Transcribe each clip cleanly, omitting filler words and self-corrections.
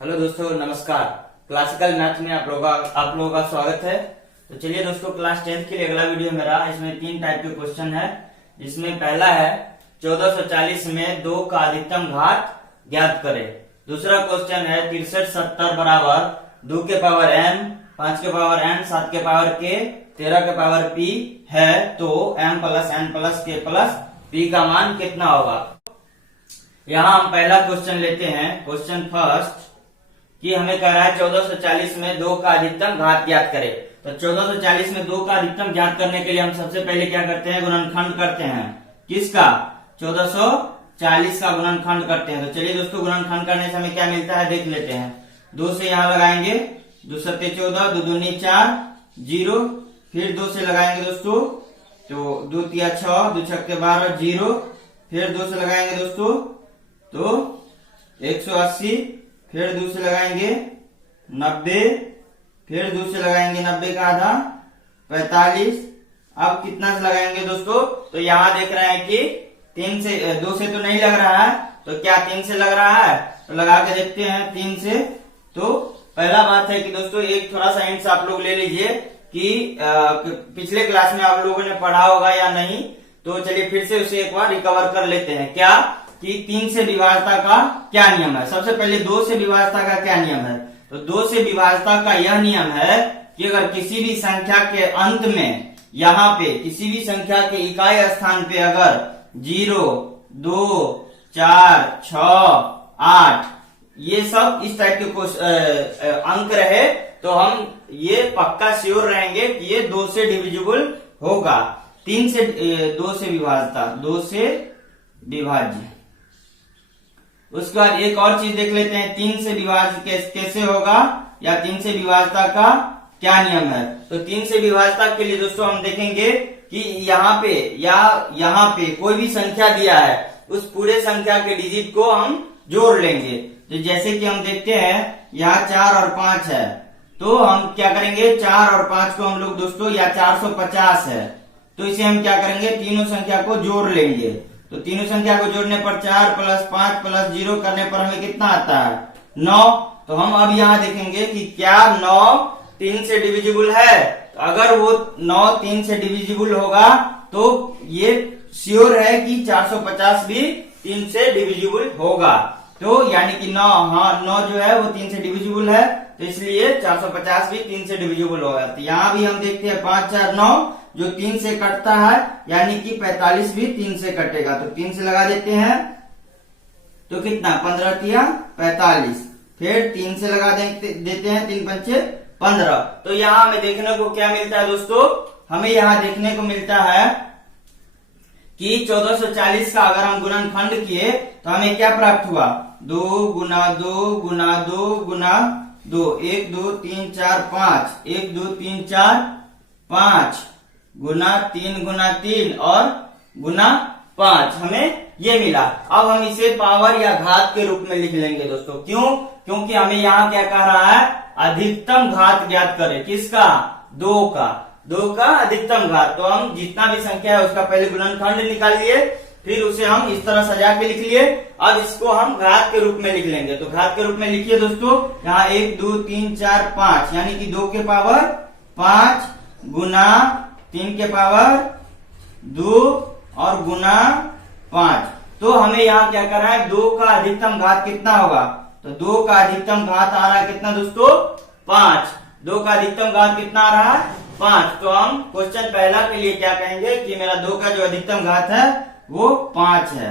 Hello दोस्तों, नमस्कार। Classical math में आप लोगों का स्वागत है। तो चलिए दोस्तों, क्लास 10th के लिए अगला वीडियो मेरा। इसमें 3 टाइप के क्वेश्चन है, जिसमें पहला है 1440 में 2 का अधिकतम घात ज्ञात करें। दूसरा क्वेश्चन है 63 70 बराबर 2 के पावर m, 5 के पावर n, 7 के पावर k, 13 के पावर p है, तो m plus n plus k plus p का मान कितना होगा। यहाँ हम पहला क्वेश्चन लेते हैं। क्वेश्चन फर्स्ट कि हमें कह रहा है 1440 में 2 का अधिकतम घात ज्ञात करें। तो 1440 में 2 का अधिकतम ज्ञात करने के लिए हम सबसे पहले क्या करते हैं, गुणनखंड करते हैं। किसका? 1440 का गुणनखंड करते हैं। तो चलिए दोस्तों, गुणनखंड करने से हमें क्या मिलता है देख लेते हैं। 2 से यहाँ लगाएंगे, 2 सत्ते 14, 2 दूनी 4, 0। फिर 2 से लगाएंगे दोस्तों, तो 2 तिया 6, 2 छक्के 12, 0। फिर 2 से लगाएंगे दोस्तों तो 180। फिर 2 से लगाएंगे 90। फिर 2 से लगाएंगे 90 का आधा 45। अब कितना से लगाएंगे दोस्तों, तो यहाँ देख रहे हैं कि 3 से 2 से तो नहीं लग रहा है, तो क्या 3 से लग रहा है? तो लगा के देखते हैं 3 से। तो पहला बात है कि दोस्तों एक थोड़ा सा हिंट्स आप लोग ले लीजिए कि पिछले क्लास में आप लोगों ने पढ़ा होगा या नहीं। तो चलिए फिर से उसे एक बार रिकवर कर लेते हैं। क्या कि 3 से विभाज्यता का क्या नियम है। सबसे पहले 2 से विभाज्यता का क्या नियम है, तो 2 से विभाज्यता का यह नियम है कि अगर किसी भी संख्या के अंत में यहाँ पे किसी भी संख्या के इकाई स्थान पे अगर 0, 2, 4, 6, 8 ये सब इस टाइप के अंक रहे, तो हम ये पक्का श्योर रहेंगे कि ये 2 से डिविजिबल होगा। 3 से 2 से विभाज्यता, 2 से विभाज्य। उसके बाद एक और चीज देख लेते हैं, 3 से विभाज्य कैसे होगा, या 3 से विभाज्यता का क्या नियम है। तो 3 से विभाज्यता के लिए दोस्तों हम देखेंगे कि यहाँ पे या यहाँ पे कोई भी संख्या दिया है, उस पूरे संख्या के डिजिट को हम जोड़ लेंगे। तो जैसे कि हम देखते हैं यहाँ 4 और 5 है, तो हम क्या करेंगे, 4 और 5 को हम लोग दोस्तों, या 450 है, तो इसे हम क्या करेंगे, तीनों संख्या को जोड़ लेंगे। तो तीनों संख्या को जोड़ने पर 4 प्लस 5 प्लस 0 करने पर हमें कितना आता है, 9। तो हम अब यहाँ देखेंगे कि क्या 9 3 से डिविजिबल है। तो अगर वो 9 3 से डिविजिबल होगा तो ये श्योर है कि 450 भी 3 से डिविजिबल होगा। तो यानी कि 9 जो है वो 3 से डिविजिबल है, तो इसलिए 450 भी 3 से डिविजिबल होगा। तो यहाँ भी हम देखते हैं 5 4 9 जो 3 से कटता है, यानी कि 45 भी 3 से कटेगा। तो 3 से लगा देते हैं, तो कितना, 15 तिया 45। फिर 3 से लगा देते हैं, 3 पंचे 15। तो यहाँ हमें देखने को क्या मिलता है दोस्तों, हमें यहाँ देखने को मिलता है कि 1440 का अगर हम गुणनखंड किए तो हमें क्या प्राप्त हुआ, 2 गुना 2 गुना 2 गुना 2, 1 2 3 4 5, 1 2 3 4 5 गुना 3 और गुना 5 हमें ये मिला। अब हम इसे पावर या घात के रूप में लिख लेंगे दोस्तों। क्यों? क्योंकि हमें यहाँ क्या कह रहा है, अधिकतम घात ज्ञात करें। किसका? 2 का अधिकतम घात। तो हम जितना भी संख्या है उसका पहले गुणनखंड निकालिए, फिर उसे हम इस तरह सजा के लिख लिए। अब इसको हम घात के रूप में लिख लेंगे। तो घात के रूप में लिखिए दोस्तों, यहाँ 1 2 3 4 5, यानी कि 2 के पावर 5 गुना 3 के पावर 2 और गुना 5। तो हमें यहाँ क्या कर रहा है, 2 का अधिकतम घात कितना होगा, तो 2 का अधिकतम घात आ रहा है कितना दोस्तों, 5। 2 का अधिकतम घात कितना आ रहा है, 5। तो हम क्वेश्चन पहला के लिए क्या कहेंगे कि मेरा 2 का जो अधिकतम घात है वो 5 है।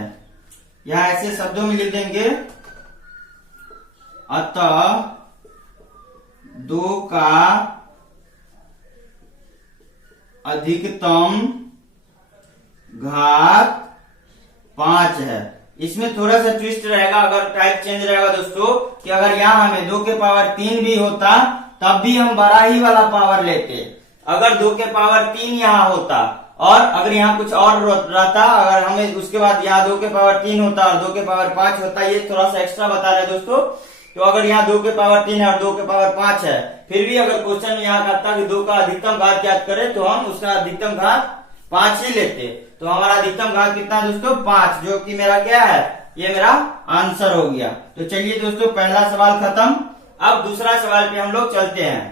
यहाँ ऐसे शब्दों में लिख देंगे, अतः 2 का अधिकतम घात 5 है। इसमें थोड़ा सा ट्विस्ट रहेगा, अगर टाइप चेंज रहेगा दोस्तों, कि अगर यहाँ हमें 2 के पावर 3 भी होता तब भी हम बड़ा ही वाला पावर लेते। अगर 2 के पावर 3 यहाँ होता और अगर यहाँ कुछ और रहता, अगर हमें उसके बाद यहाँ 2 के पावर 3 होता और 2 के पावर 5 होता, ये थोड़ा सा एक्स्ट्रा बता रहे दोस्तों। तो अगर यहाँ 2 के पावर 3 है और 2 के पावर 5 है, फिर भी अगर क्वेश्चन यहाँ कहता कि 2 का अधिकतम घात ज्ञात करें, तो हम उसका अधिकतम घात 5 ही लेते। तो हमारा अधिकतम घात कितना है दोस्तों, 5, जो कि मेरा क्या है, ये मेरा आंसर हो गया। तो चलिए दोस्तों पहला सवाल खत्म। अब दूसरा सवाल पे हम लोग चलते हैं।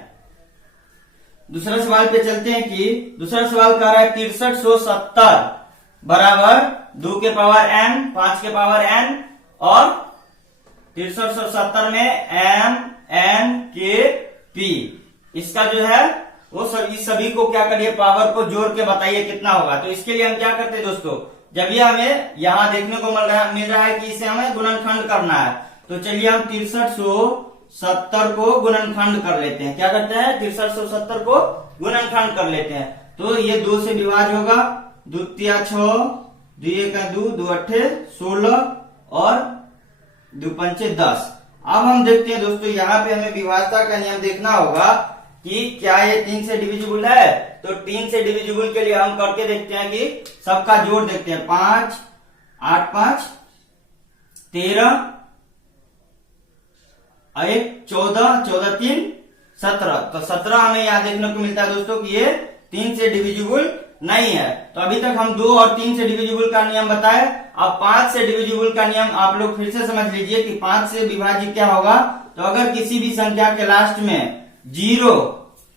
दूसरा सवाल पे चलते हैं कि दूसरा सवाल कह रहा है 6370 बराबर 2 के पावर n 5 के पावर n और 6370 में m n k p। इसका जो है वो इस सभी को क्या करिए, पावर को जोड़ के बताइए कितना होगा। तो इसके लिए हम क्या करते हैं दोस्तों, जब ये हमें यहाँ देखने को मिल रहा है कि इसे हमें गुणनखंड करना है, तो चलिए हम 6370 को गुणनखंड कर लेते हैं। क्या करते हैं, 6370 को गुणनखंड कर लेते हैं। तो ये 2 से विभाज्य होगा, 2 तिया 6, 2 एका 2, 2 अट्ठे 16 और 2 पंचे 10। अब हम देखते हैं दोस्तों, यहाँ पे हमें विभाज्यता का नियम देखना होगा कि क्या ये 3 से डिविजिबल है। तो 3 से डिविजिबल के लिए हम करके देखते हैं कि सबका जोड़ देखते हैं। 5 8 5 13 1 14 14 3 17। तो 17 हमें यहाँ देखने को मिलता है दोस्तों कि ये 3 से डिविजिबल नहीं है। तो अभी तक हम 2 और 3 से डिविजिबल का नियम बताए। अब 5 से डिविजिबल का नियम आप लोग फिर से समझ लीजिए कि 5 से विभाज्य क्या होगा। तो अगर किसी भी संख्या के लास्ट में 0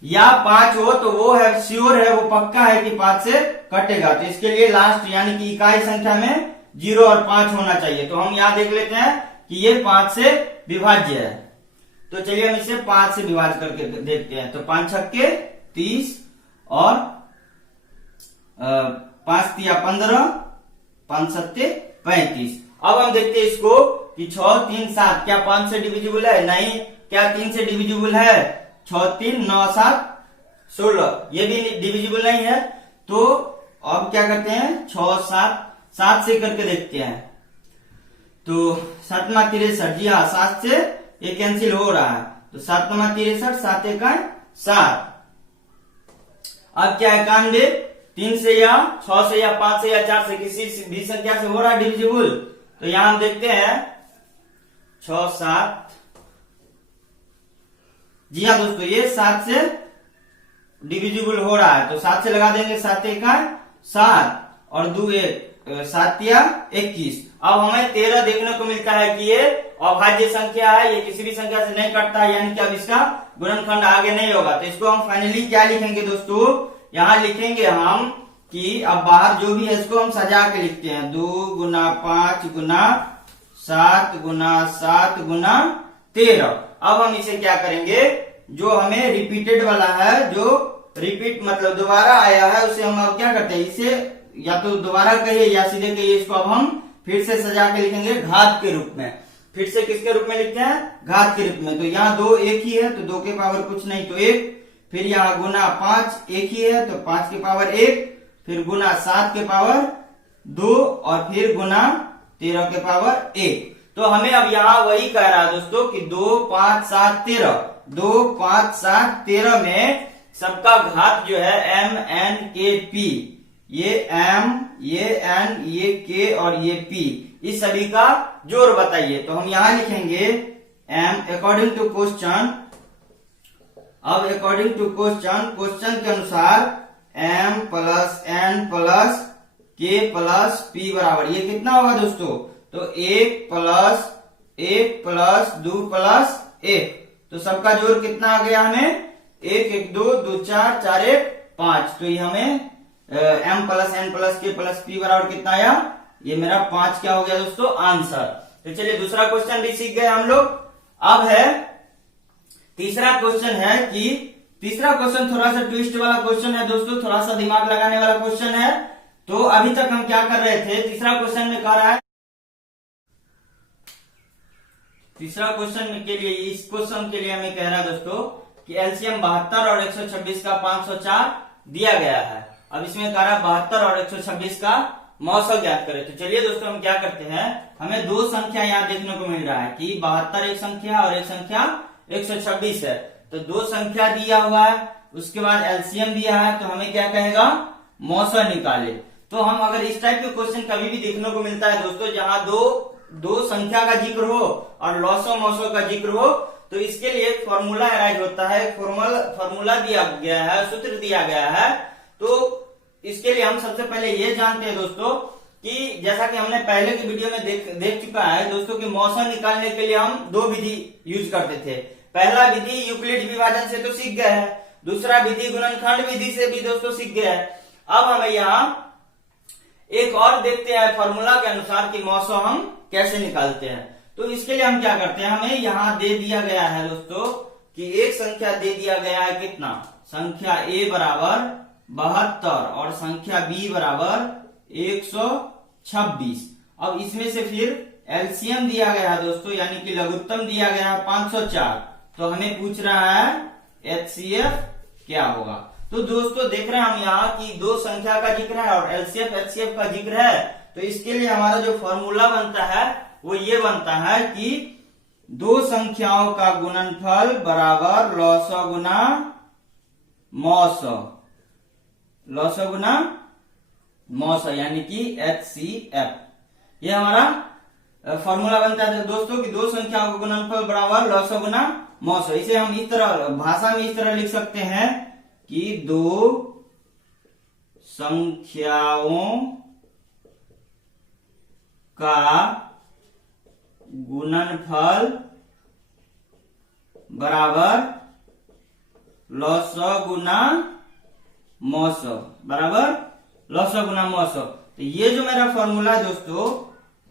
या 5 हो तो वो है श्योर है, वो पक्का है कि 5 से कटेगा। तो इसके लिए लास्ट यानी कि इकाई संख्या में 0 और 5 होना चाहिए। तो हम यहाँ देख लेते हैं कि ये 5 से विभाज्य है। तो चलिए हम इसे 5 से विभाज्य करके देखते हैं। तो 5 छक्के 30 और 5 तिया 15, 5 सत्ते 35। अब हम देखते हैं इसको कि 6 3 7 क्या 5 से डिविजिबल है? नहीं। क्या 3 से डिविजिबल है? 6 3 9 7 16, ये भी डिविजिबल नहीं है। तो अब क्या करते हैं, 6 7 से करके देखते हैं। तो 7 मा 63, जी हाँ 7 से ये कैंसिल हो रहा है। तो 7 मा 63, 7 1 7। अब क्या है, 91 3 से या 6 से या 5 से या 4 से किसी भी संख्या से हो रहा है डिविजिबल। तो यहां हम देखते हैं 6 7, जी हाँ दोस्तों ये 7 से डिविजिबल हो रहा है। तो 7 से लगा देंगे, 7 1 7 और 2 1 7 या 21। अब हमें 13 देखने को मिलता है कि ये अभाज्य संख्या है, ये किसी भी संख्या से नहीं कटता है, यानी कि अब इसका गुणनखंड आगे नहीं होगा। तो इसको हम फाइनली क्या लिखेंगे दोस्तों, यहाँ लिखेंगे हम कि अब बाहर जो भी है इसको हम सजा के लिखते हैं। 2 गुना 5 गुना 7 गुना 7 गुना 13। अब हम इसे क्या करेंगे, जो हमें रिपीटेड वाला है, जो रिपीट मतलब दोबारा आया है, उसे हम अब क्या करते हैं, इसे या तो दोबारा कहिए या सीधे कहिए, इसको अब हम फिर से सजा के लिखेंगे घात के रूप में। फिर से किसके रूप में लिखते हैं, घात के रूप में। तो यहाँ 2 एक ही है, तो 2 के पावर कुछ नहीं तो 1। फिर यहाँ गुना 5 एक ही है, तो 5 के पावर 1। फिर गुना 7 के पावर 2 और फिर गुना 13 के पावर 1। तो हमें अब यहाँ वही कह रहा है दोस्तों कि 2 5 7 13, 2 5 7 13 में सबका घात जो है m n k p, ये m ये n ये k और ये p, इस सभी का जोड़ बताइए। तो हम यहाँ लिखेंगे m अकॉर्डिंग टू क्वेश्चन। अब अकॉर्डिंग टू क्वेश्चन, क्वेश्चन के अनुसार m plus n plus k plus p बराबर ये कितना होगा दोस्तों, तो 1 प्लस 2 प्लस 1। तो सबका जोड़ कितना आ गया हमें, 1 1 2 2 4 4 1 5। तो ये हमें m plus n plus k plus p बराबर कितना आया, ये मेरा 5 क्या हो गया दोस्तों, आंसर। तो चलिए दूसरा क्वेश्चन भी सीख गए हम लोग। अब है तीसरा क्वेश्चन है कि तीसरा क्वेश्चन थोड़ा सा ट्विस्ट वाला क्वेश्चन है दोस्तों, थोड़ा सा दिमाग लगाने वाला क्वेश्चन है। तो अभी तक हम क्या कर रहे थे, तीसरा क्वेश्चन में कह रहा है, तीसरा क्वेश्चन के लिए, इस क्वेश्चन के लिए हमें कह रहा है दोस्तों कि एलसीएम 72 और 126 का 504 दिया गया है। अब इसमें कह रहा है 72 और 126 का मौसम ज्ञात करें। तो चलिए दोस्तों हम क्या करते हैं, हमें 2 संख्या यहाँ देखने को मिल रहा है कि 72 एक संख्या और एक संख्या 126 है। तो 2 संख्या दिया हुआ है, उसके बाद एलसीएम दिया है, तो हमें क्या कहेगा, मौसम निकाले। तो हम अगर इस टाइप के क्वेश्चन कभी भी देखने को मिलता है दोस्तों, जहाँ दो संख्या का जिक्र हो और लॉसो मौसो का जिक्र हो, तो इसके लिए एक फॉर्मूला अराइज होता है, फॉर्मूला दिया गया है, सूत्र दिया गया है। तो इसके लिए हम सबसे पहले ये जानते हैं दोस्तों कि जैसा कि हमने पहले की वीडियो में देख चुका है दोस्तों कि मौसम निकालने के लिए हम दो विधि यूज करते थे। पहला विधि यूक्लिड विभाजन से तो सीख गए हैं, दूसरा विधि गुणनखंड विधि से भी दोस्तों सीख गए हैं। अब हमें यहाँ एक और देखते हैं फॉर्मूला के अनुसार कि मौसम हम कैसे निकालते हैं। तो इसके लिए हम क्या करते हैं, हमें यहाँ दे दिया गया है दोस्तों कि एक संख्या दे दिया गया है कितना, संख्या a बराबर 72 और संख्या b बराबर 126। अब इसमें से फिर एलसीएम दिया गया है दोस्तों, यानी कि लघुत्तम दिया गया है 504। तो हमें पूछ रहा है एचसीएफ क्या होगा। तो दोस्तों देख रहे हैं हम यहाँ की दो संख्या का जिक्र है और एलसीएफ एचसीएफ का जिक्र है। तो इसके लिए हमारा जो फॉर्मूला बनता है वो ये बनता है कि दो संख्याओं का गुणनफल बराबर लॉसो गुना मौसो, लॉसो गुना मौसो, यानी कि एचसीएफ। ये हमारा फॉर्मूला बनता है दोस्तों कि दो संख्याओं का गुणनफल बराबर लॉसो गुना मौसो। इसे हम इस तरह भाषा में इस तरह लिख सकते हैं कि दो संख्याओं का गुणनफल बराबर लॉसो गुना मौसो, बराबर लॉसो गुना मौसो। तो ये जो मेरा फॉर्मूला है दोस्तों,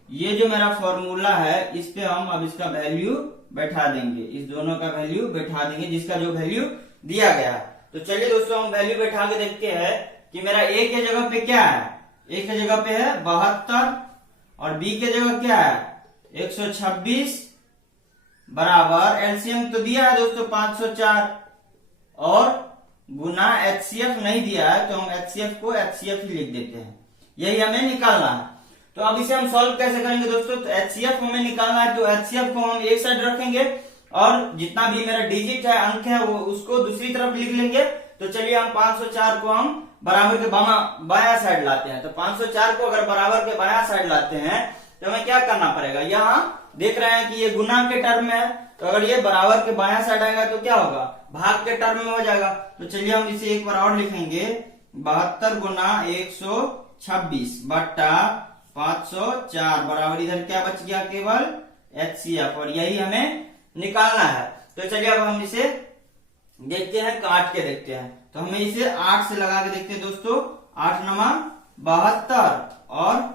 ये जो मेरा फॉर्मूला है इस पे हम अब इसका वैल्यू बैठा देंगे, इस दोनों का वैल्यू बैठा देंगे जिसका जो वैल्यू दिया गया है। तो चलिए दोस्तों हम वैल्यू बैठा के देखते हैं कि मेरा ए के जगह पे क्या है, ए के जगह पे है 72 और बी के जगह क्या है 126 बराबर एलसीएम तो दिया है दोस्तों 504 और गुना एचसीएफ नहीं दिया है, तो हम एचसीएफ को एचसीएफ ही लिख देते हैं। यही हमें निकालना है। तो अब इसे हम सॉल्व कैसे करेंगे दोस्तों, तो एचसीएफ हमें निकालना है, तो एचसीएफ को हम एक साइड रखेंगे और जितना भी मेरा डिजिट है, अंक है, वो उसको दूसरी तरफ लिख लेंगे। तो चलिए हम 504 को हम बराबर के बाया साइड लाते हैं। तो 504 को अगर बराबर के बाया साइड लाते हैं तो हमें क्या करना पड़ेगा, यहाँ देख रहे हैं कि ये गुना के टर्म में है, तो अगर ये बराबर के बाया साइड आएगा तो क्या होगा, भाग के टर्म में हो जाएगा। तो चलिए हम इसे एक बार और लिखेंगे 72 गुना 126 बट्टा 504 बराबर इधर क्या बच गया, केवल एचसीएफ, और यही हमें निकालना है। तो चलिए अब हम इसे देखते हैं, काट के देखते हैं। तो हमें इसे 8 से लगा के देखते हैं दोस्तों, 8 नमा 72 और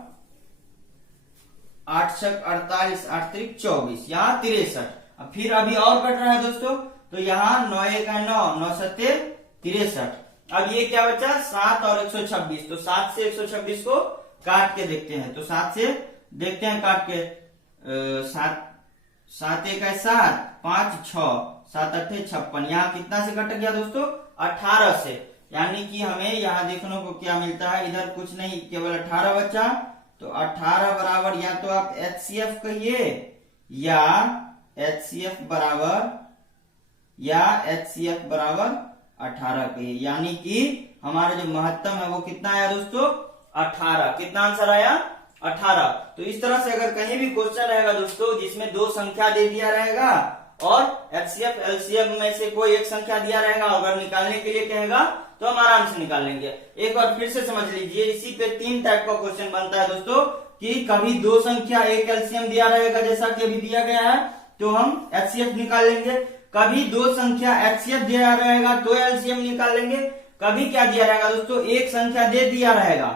8 छक 48, 8 त्रिक 24, यहाँ 63। अब फिर अभी और कट रहा है दोस्तों, तो यहाँ 9 1 9, 9 7 63। अब ये क्या बचा 7 और 126, तो 7 से 126 को काट के देखते हैं। तो 7 से देखते हैं काट के, 7 1 7, 5 6, 7 8 56, यहाँ कितना से कट गया दोस्तों 18 से, यानी कि हमें यहाँ देखने को क्या मिलता है, इधर कुछ नहीं केवल 18 बचा। तो 18 बराबर या तो आप एचसीएफ कहिए या एचसीएफ बराबर 18 कहिए, यानी कि हमारा जो महत्तम है वो कितना आया दोस्तों 18। कितना आंसर आया 18। तो इस तरह से अगर कहीं भी क्वेश्चन रहेगा दोस्तों जिसमें दो संख्या दे दिया रहेगा और एचसीएफ एलसीएफ में से कोई एक संख्या दिया रहेगा, अगर निकालने के लिए कहेगा तो हम आराम से निकाल लेंगे। एक बार फिर से समझ लीजिए, इसी पे 3 टाइप का क्वेश्चन बनता है दोस्तों कि कभी दो संख्या एक एलसीएम दिया रहेगा जैसा कि अभी दिया गया है तो हम एचसीएफ निकाल लेंगे, कभी दो संख्या एचसीएफ दिया रहेगा तो एलसीएम निकाल लेंगे, कभी क्या दिया रहेगा दोस्तों एक संख्या दे दिया रहेगा,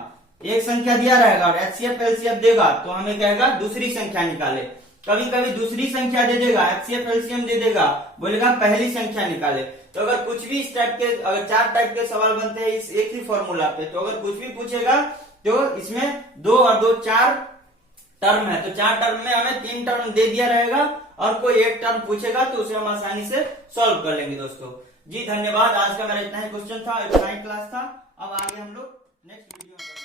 एक संख्या दिया रहेगा और एचसीएफ एलसीएम देगा तो हमें कहेगा दूसरी संख्या निकाले, कभी कभी दूसरी संख्या दे देगा, एचसीएफ एलसीएम दे देगा, बोलेगा पहली संख्या निकाले। तो अगर कुछ भी इस टाइप के, अगर 4 टाइप के सवाल बनते हैं इस एक ही फॉर्मूला पे, तो अगर कुछ भी पूछेगा तो इसमें 2 और 2 4 टर्म है, तो 4 टर्म में हमें 3 टर्म दे दिया रहेगा और कोई एक टर्म पूछेगा तो उसे हम आसानी से सॉल्व कर लेंगे दोस्तों। जी धन्यवाद, आज का मेरा इतना ही क्वेश्चन था, इतना ही क्लास था। अब आगे हम लोग नेक्स्ट वीडियो में